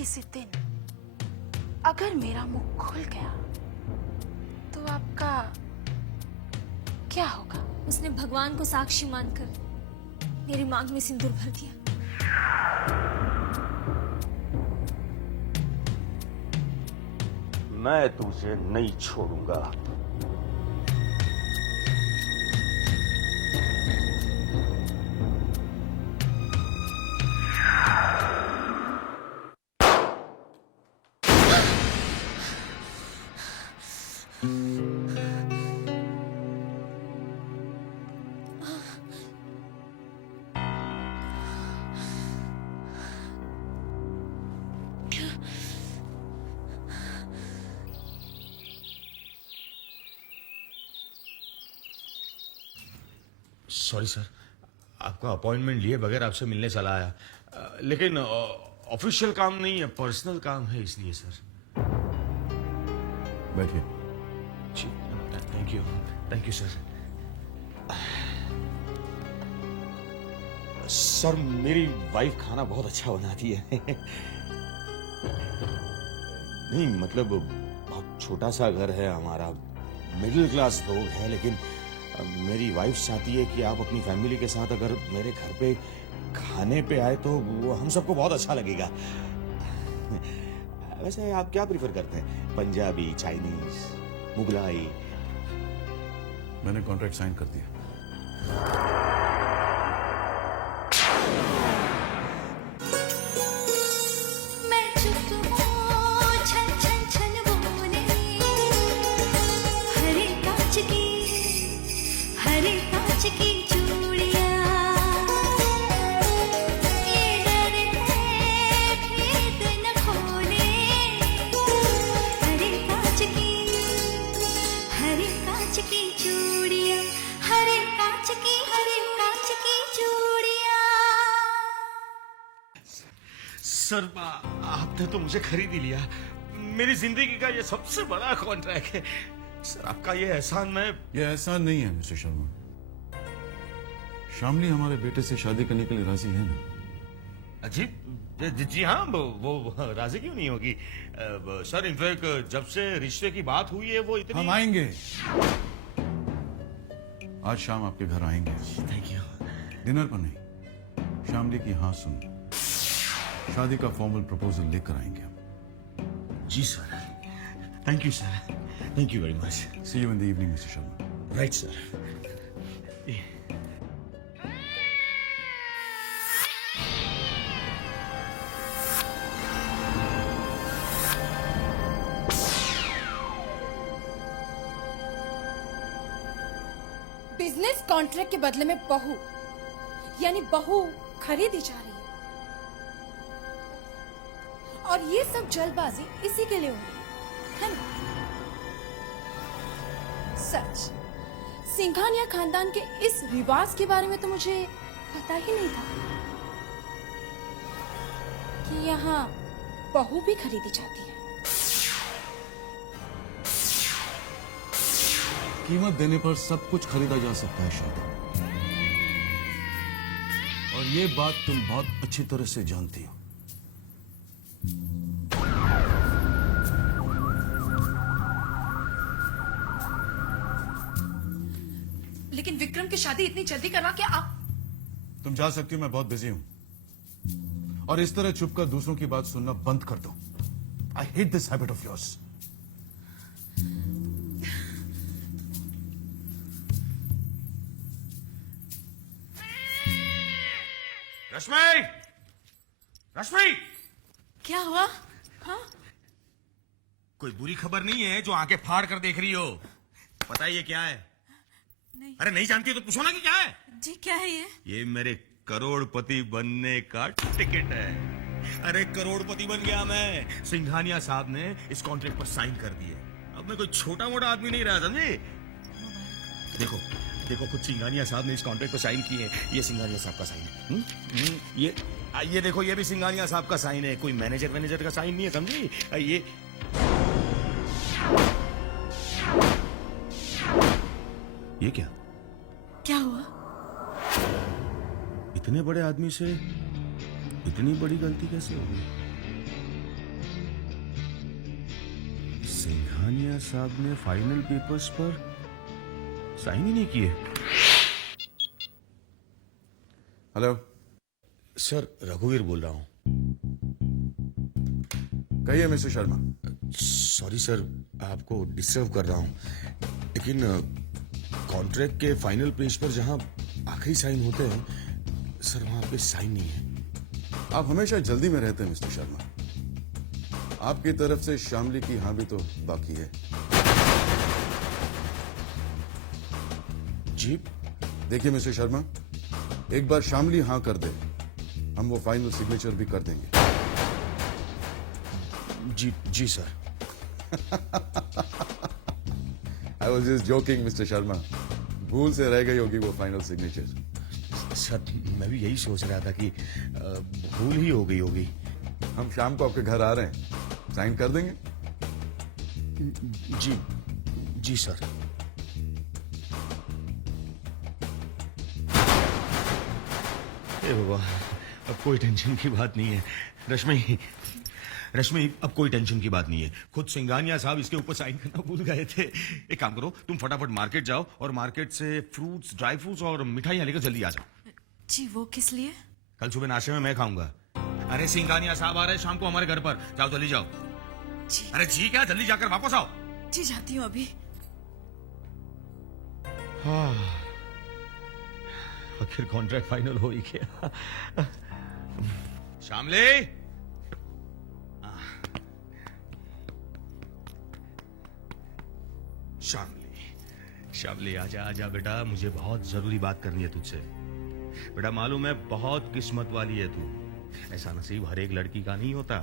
किसी दिन अगर मेरा मुंह खुल गया तो आपका क्या होगा? उसने भगवान को साक्षी मानकर मेरी मांग में सिंदूर भर दिया। मैं तुझे नहीं छोड़ूंगा। सॉरी सर, आपका अपॉइंटमेंट लिए बगैर आपसे मिलने चला आया, लेकिन ऑफिशियल काम नहीं है, पर्सनल काम है, इसलिए सर। बैठिए। जी, थैंक यू सर। सर, मेरी वाइफ खाना बहुत अच्छा बनाती है। नहीं मतलब बहुत छोटा सा घर है हमारा, मिडिल क्लास लोग हैं, लेकिन मेरी वाइफ चाहती है कि आप अपनी फैमिली के साथ अगर मेरे घर पे खाने पे आए तो वो हम सबको बहुत अच्छा लगेगा। वैसे आप क्या प्रिफर करते हैं, पंजाबी, चाइनीज, मुगलाई? मैंने कॉन्ट्रैक्ट साइन कर दिया। सर, आपने तो मुझे खरीद ही लिया। मेरी जिंदगी का ये सबसे बड़ा कॉन्ट्रैक्ट है। सर, आपका ये एहसान ये एहसान नहीं है मिस्टर शर्मा। शामली हमारे बेटे से शादी करने के लिए राजी है ना? अजीब, जी हाँ, वो राजी क्यों नहीं होगी? सर, इनफैक्ट जब से रिश्ते की बात हुई है वो इतनी... हम आएंगे, आज शाम आपके घर आएंगे। Thank you. डिनर पर नहीं, शामली की हाँ सुन, शादी का फॉर्मल प्रपोजल लेकर आएंगे हम। जी sir, thank you sir, thank you very much. See you in the evening mister Sharma. Right sir. Business contract के बदले में बहू, यानी बहू खरीदी जा रही है, और ये सब जल्दबाजी इसी के लिए हो रही है ना? सच, सिंघानिया खानदान के इस रिवाज के बारे में तो मुझे पता ही नहीं था कि यहाँ बहू भी खरीदी जाती है। कीमत देने पर सब कुछ खरीदा जा सकता है शादी, और ये बात तुम बहुत अच्छी तरह से जानती हो। लेकिन विक्रम की शादी इतनी जल्दी करवा के आप... तुम जा सकती हो, मैं बहुत बिजी हूं, और इस तरह छुपकर दूसरों की बात सुनना बंद कर दो। I hate this habit of yours. Rashmi! Rashmi! क्या हुआ? हाँ? कोई बुरी खबर नहीं है जो आंखें फाड़ कर देख रही हो? पता है ये क्या है? नहीं। अरे नहीं जानती तो पूछो ना कि क्या है। जी क्या है ये? ये मेरे करोड़पति बनने का टिकट है। अरे करोड़पति बन गया मैं। सिंघानिया साहब ने इस कॉन्ट्रैक्ट पर साइन कर दिए। अब मैं कोई छोटा मोटा आदमी नहीं रहा, समझे? देखो देखो, खुद सिंघानिया साहब ने इस कॉन्ट्रैक्ट पर साइन किए। ये सिंघानिया साहब का साइन है। ये देखो, ये भी सिंघानिया साहब का साइन है। कोई मैनेजर का साइन नहीं है, समझी? ये क्या हुआ? इतने बड़े आदमी से इतनी बड़ी गलती कैसे हो गई? सिंघानिया साहब ने फाइनल पेपर्स पर साइन ही नहीं किए। हेलो सर, रघुवीर बोल रहा हूँ। कहिए मिस्टर शर्मा। सॉरी सर, आपको डिस्टर्ब कर रहा हूँ, लेकिन कॉन्ट्रैक्ट के फाइनल पेज पर जहाँ आखिरी साइन होते हैं सर, वहाँ पे साइन नहीं है। आप हमेशा जल्दी में रहते हैं मिस्टर शर्मा। आपकी तरफ से शामली की हाँ भी तो बाकी है। जी देखिए मिस्टर शर्मा, एक बार शामली हाँ कर दे, हम वो फाइनल सिग्नेचर भी कर देंगे। जी sir. I was just joking mister Sharma. भूल से रह गई होगी वो फाइनल सिग्नेचर। सर, मैं भी यही सोच रहा था कि भूल ही हो गई होगी। हम शाम को आपके घर आ रहे हैं, साइन कर देंगे। जी सर। ए बाबा, अब कोई टेंशन की बात नहीं है। रश्मि, अब कोई टेंशन की बात नहीं है। खुद सिंघानिया साहब इसके ऊपर साइन करना भूल गए थे। एक काम करो, तुम फटाफट मार्केट जाओ और मार्केट से फ्रूट्स, ड्राई फ्रूट्स और मिठाइयां लेकर जल्दी आ जाओ। जी वो किस लिए? कल सुबह नाश्ते में मैं खाऊंगा। अरे सिंघानिया साहब आ रहे हैं शाम को हमारे घर पर। जाओ जल्दी जाओ। जी। अरे जी क्या, जल्दी जाकर वापस आओ। जी जाती हूँ अभी। आखिर कॉन्ट्रैक्ट फाइनल हो ही गया। शामली, शामली आजा आजा बेटा, मुझे बहुत जरूरी बात करनी है तुझसे। बेटा मालूम है बहुत किस्मत वाली है तू। ऐसा नसीब हर एक लड़की का नहीं होता।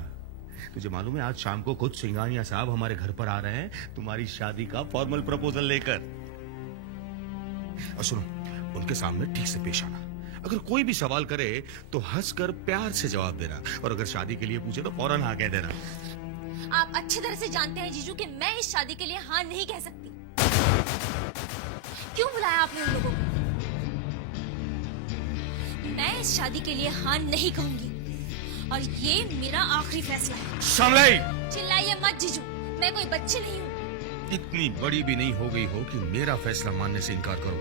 तुझे मालूम है आज शाम को खुद सिंघानिया साहब हमारे घर पर आ रहे हैं तुम्हारी शादी का फॉर्मल प्रपोजल लेकर। और सुनो, उनके सामने ठीक से पेश आना। अगर कोई भी सवाल करे तो हंसकर प्यार से जवाब देना, और अगर शादी के लिए पूछे तो फौरन हाँ कह देना। आप अच्छी तरह से जानते हैं जीजू कि मैं इस शादी के लिए हाँ नहीं कह सकती। क्यों बुलाया आपने उन लोगों को? मैं इस शादी के लिए हाँ नहीं कहूंगी, और ये मेरा आखिरी फैसला है। शामली, चिल्लाइए मत जीजू, मैं कोई बच्ची नहीं हूँ। इतनी बड़ी भी नहीं हो गई हो कि मेरा फैसला मानने से इनकार करो।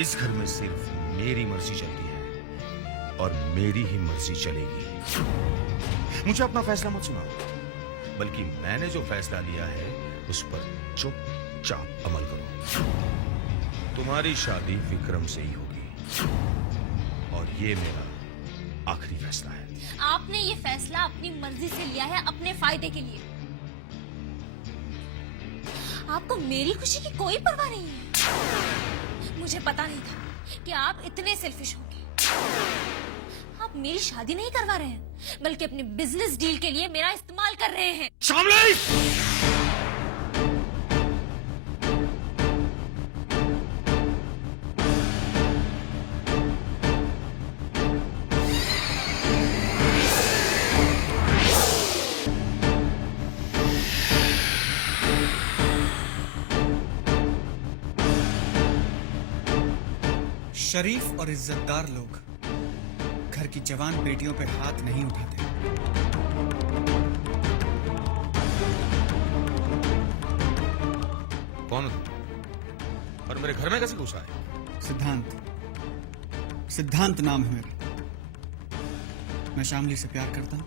इस घर में सिर्फ मेरी मर्जी चलती है और मेरी ही मर्जी चलेगी। मुझे अपना फैसला मत सुनाओ, बल्कि मैंने जो फैसला लिया है उस पर चुपचाप अमल करो। तुम्हारी शादी विक्रम से ही होगी, और ये मेरा आखिरी फैसला है। आपने ये फैसला अपनी मर्जी से लिया है, अपने फायदे के लिए। आपको मेरी खुशी की कोई परवाह नहीं है। मुझे पता नहीं था कि आप इतने सेल्फिश होंगे। आप मेरी शादी नहीं करवा रहे हैं, बल्कि अपने बिजनेस डील के लिए मेरा इस्तेमाल कर रहे हैं। शामली! शरीफ और इज्जतदार लोग घर की जवान बेटियों पे हाथ नहीं उठाते। कौन हो तुम? और मेरे घर में कैसे घुसा है? सिद्धांत नाम है मेरा। मैं शामली से प्यार करता हूं,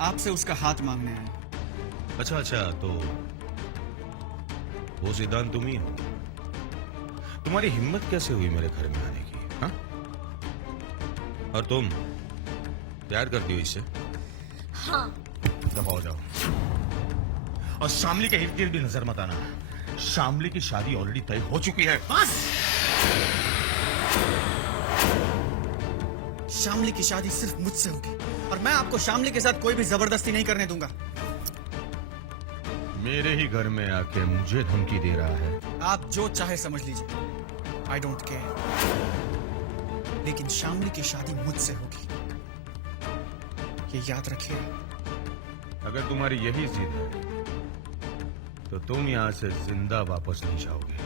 आपसे उसका हाथ मांगने आया। अच्छा, तो वो सिद्धांत तुम ही हो। तुम्हारी हिम्मत कैसे हुई मेरे घर में आने की? हाँ? और तुम प्यार करती हो इससे? हाँ। दफा हो जाओ, और शामली के इर्द गिर्द भी नजर मत आना। शामली की शादी ऑलरेडी तय हो चुकी है। बस। शामली की शादी सिर्फ मुझसे होगी, और मैं आपको शामली के साथ कोई भी जबरदस्ती नहीं करने दूंगा। मेरे ही घर में आके मुझे धमकी दे रहा है। आप जो चाहे समझ लीजिए, आई डोंट केयर, लेकिन शामली की शादी मुझसे होगी, ये याद रखिएगा। अगर तुम्हारी यही जिद है तो तुम यहां से जिंदा वापस नहीं जाओगे।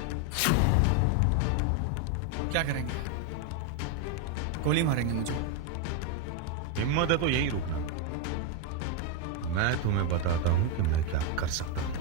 क्या करेंगे? गोली मारेंगे मुझे? हिम्मत है तो यही रुकना। मैं तुम्हें बताता हूं कि मैं क्या कर सकता हूं।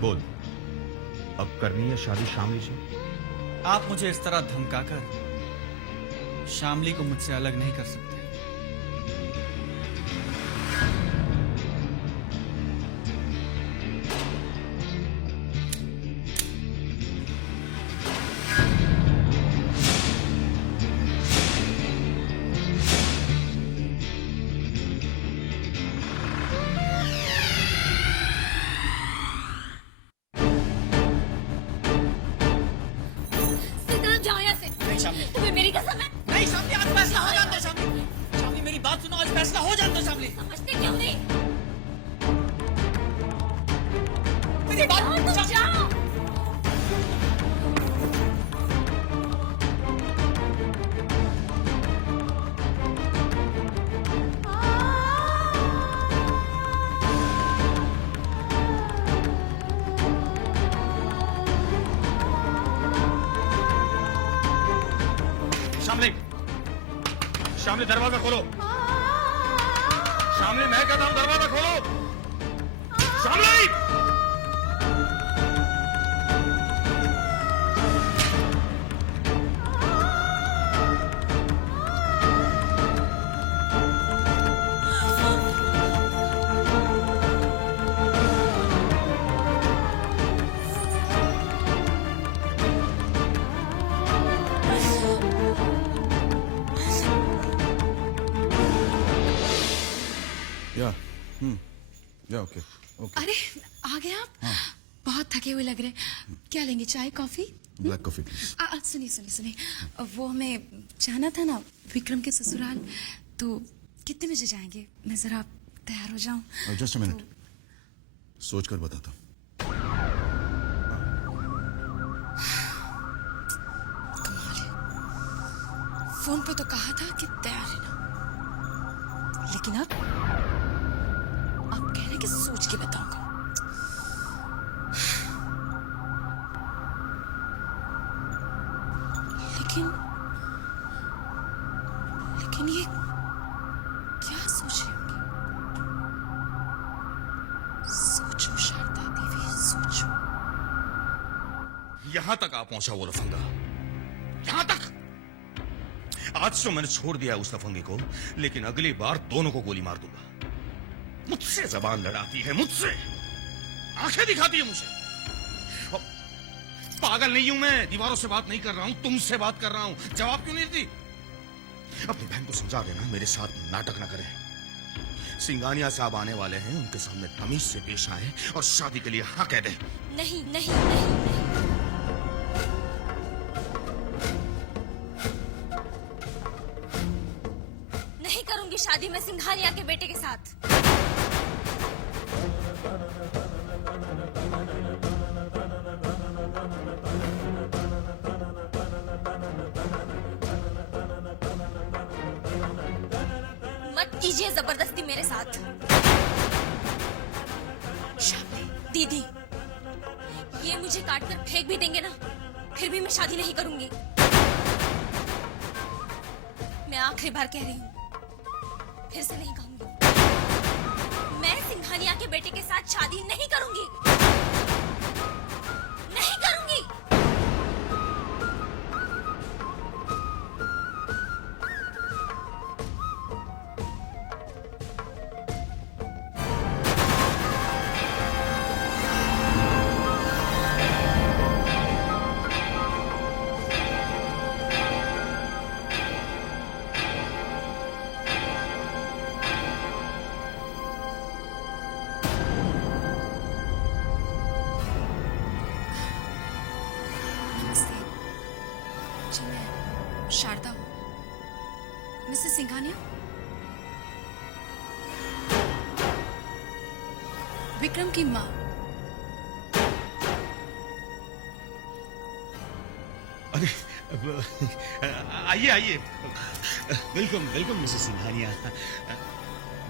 बोल, अब करनी है शादी शामली से? आप मुझे इस तरह धमकाकर शामली को मुझसे अलग नहीं कर सकते। सिद्धांत, जाओ यहाँ से। नहीं शामली, तुम्हें मेरी कसम है। नहीं शामली, आज फैसला हो जाता है शामली। शामली मेरी बात सुनो, आज फैसला हो जाता है शामली। समझते क्यों नहीं? मेरी बात तुम जाओ। शामली, शामली दरवाजा खोलो। शामली, मैं कहता हूं दरवाजा खोलो। शामली! या या ओके ओके। अरे आ गए आप? बहुत थके हुए लग रहे हैं। क्या लेंगे, चाय कॉफी? Black coffee please. सुनिए सुनिए सुनिए, वो हमें जाना था ना विक्रम के ससुराल, तो कितने बजे जाएंगे? मैं जरा तैयार हो जाऊं। जस्ट अ मिनट, सोच कर बताता हूँ। कमाल है, फोन पे तो कहा था कि तैयार है ना, लेकिन अब कह रहे हैं कि सोच के बताऊंगा। लेकिन ये क्या सोच रही होंगी? सोचो शारदा देवी, सोचो। यहां तक आ पहुंचा वो लफंगा, यहां तक। आज तो मैंने छोड़ दिया उस लफंगे को, लेकिन अगली बार दोनों को गोली मार दूंगा। मुझसे जबान लड़ाती है, मुझसे आंखें दिखाती है मुझे। अब पागल नहीं हूं मैं, दीवारों से बात नहीं कर रहा हूं, तुमसे बात कर रहा हूं। जवाब क्यों नहीं देती? अपनी बहन को समझा देना मेरे साथ नाटक ना करें। सिंघानिया साहब आने वाले हैं, उनके सामने तमीज से पेश आए और शादी के लिए हाँ कह दे। नहीं नहीं नहीं नहीं। नहीं करूंगी शादी मैं सिंघानिया के बेटे के साथ। मत कीजिए जबरदस्ती मेरे साथ। दीदी, ये मुझे काटकर फेंक भी देंगे ना, फिर भी मैं शादी नहीं करूंगी। मैं आखिरी बार कह रही हूँ, फिर से नहीं कहूंगी। मैं सिंघानिया के बेटे के साथ शादी नहीं करूंगी, नहीं करूंगी। शारदा हूँ। मिसेस सिंघानिया, विक्रम की माँ। अरे आइए आइए, welcome welcome Mrs Singhania.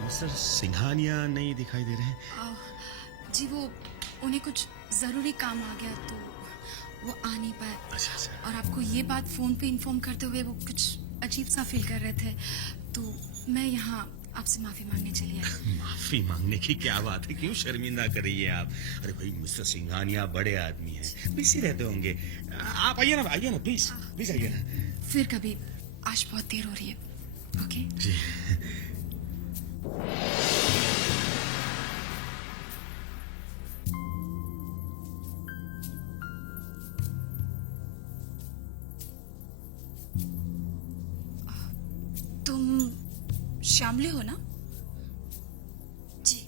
Mister Singhania नहीं दिखाई दे रहे हैं। जी वो उन्हें कुछ जरूरी काम आ गया तो वो आ नहीं पाए। अच्छा अच्छा। और आपको ये बात फोन पे इन्फॉर्म करते हुए वो कुछ अजीब सा फील कर रहे थे, तो मैं यहाँ आपसे माफी मांगने चली आई। माफी मांगने की क्या बात है, क्यों शर्मिंदा कर रही है आप? अरे भाई मिस्टर सिंघानिया बड़े आदमी हैं, बिजी रहते होंगे। आप आइए ना प्लीज प्लीज आइए ना। फिर कभी, आज बहुत देर हो रही है। ओके जी। तुम श्यामली हो ना? जी।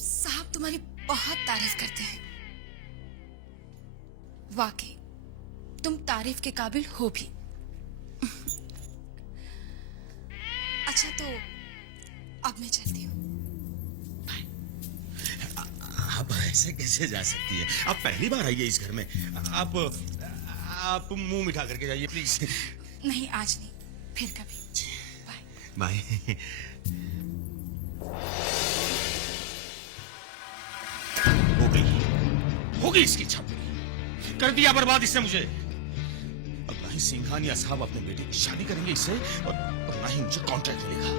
साहब तुम्हारी बहुत तारीफ करते हैं। वाकई तुम तारीफ के काबिल हो भी। अच्छा तो अब मैं चलती हूँ। आप ऐसे कैसे जा सकती है? आप पहली बार आई है इस घर में। आप मुंह मिठा करके जाइए प्लीज। नहीं आज नहीं, फिर कभी। Bye bye. हो गई इसकी छापड़ी, कर दिया बर्बाद इसने मुझे। अब ना ही सिंघानिया साहब अपने बेटे की शादी करेंगे इससे, और ना ही मुझे कॉन्ट्रैक्ट मिलेगा।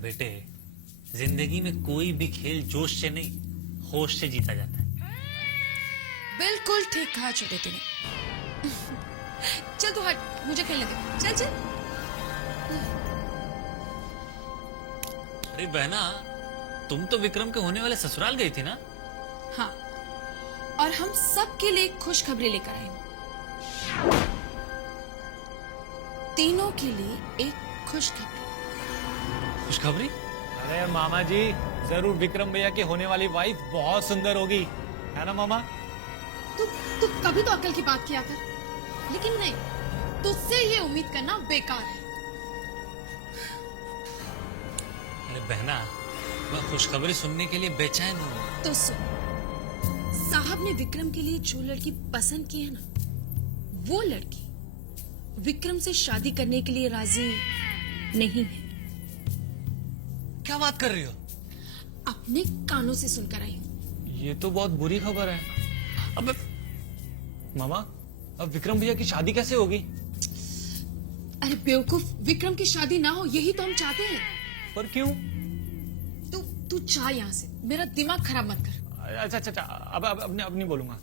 बेटे, जिंदगी में कोई भी खेल जोश से नहीं, होश से जीता जाता है। बिल्कुल ठीक कहा छोटे तूने। चल तू हट, मुझे खेलने दे। चल चल। अरे बहना, तुम तो विक्रम के होने वाले ससुराल गई थी ना? हाँ, और हम सब के लिए खुशखबरी लेकर आई हूँ। तीनों के लिए एक खुशखबरी। खुशखबरी? अरे मामा जी, जरूर विक्रम भैया की होने वाली वाइफ बहुत सुंदर होगी, है ना मामा? तू कभी तो अक्ल की बात किया कर, लेकिन नहीं, तुझसे ये उम्मीद करना बेकार है। अरे बहना, मैं खुशखबरी सुनने के लिए बेचैन हूँ। तो सुन, साहब ने विक्रम के लिए जो लड़की पसंद की है ना, वो लड़की विक्रम से शादी करने के लिए राजी नहीं है। क्या बात कर रही हो? अपने कानों से सुनकर आई हूँ। ये तो बहुत बुरी खबर है। अब मामा, अब विक्रम भैया की शादी कैसे होगी? अरे बेवकूफ, विक्रम की शादी ना हो यही तो हम चाहते हैं। पर क्यों? तू जा यहाँ से, मेरा दिमाग खराब मत कर। अच्छा अच्छा अच्छा, अब नहीं बोलूंगा।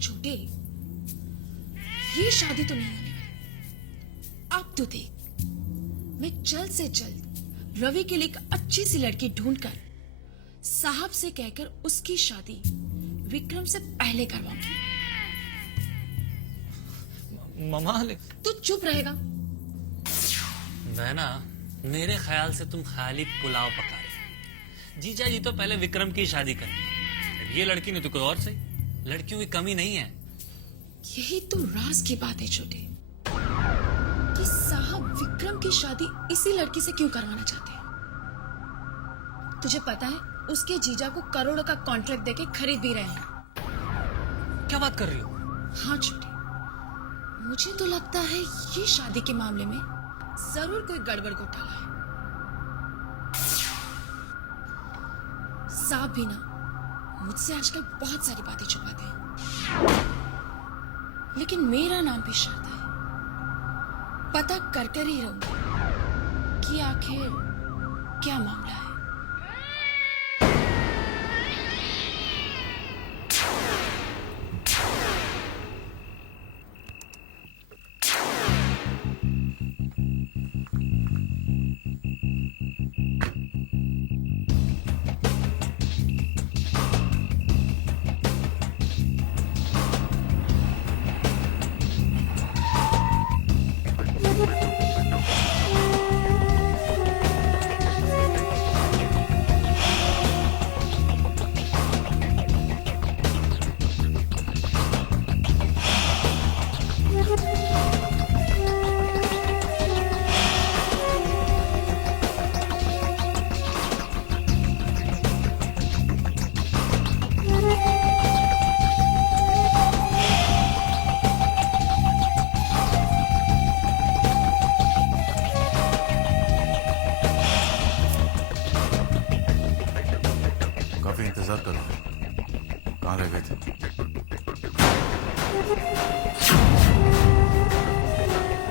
छोटे, ये शादी तो नहीं होने वाली। अब तो देख, मैं जल्द से जल्द रवि के लिए एक अच्छी सी लड़की ढूंढकर साहब से कहकर उसकी शादी विक्रम से पहले करवाऊंगी। मामा, तू चुप रहेगा? बहना, मेरे ख्याल से तुम खाली पुलाव पका रहे। जीजा जी तो पहले विक्रम की शादी करें, ये लड़की नहीं तो कोई और सही। लड़कियों की कमी नहीं है। यही तो राज की बात है छोटे, कि साहब विक्रम की शादी इसी लड़की से क्यों करवाना चाहते हैं। तुझे पता है, उसके जीजा को करोड़ों का कॉन्ट्रैक्ट देके खरीद भी रहे हैं। क्या बात कर रही हो? हाँ छोटे, मुझे तो लगता है ये शादी के मामले में जरूर कोई गड़बड़ घोटाला है। साहब भी ना मुझसे आजकल बहुत सारी बातें छुपाते हैं, लेकिन मेरा नाम भी शारदा है। पता कर ही रहूंगी कि आखिर क्या मामला है।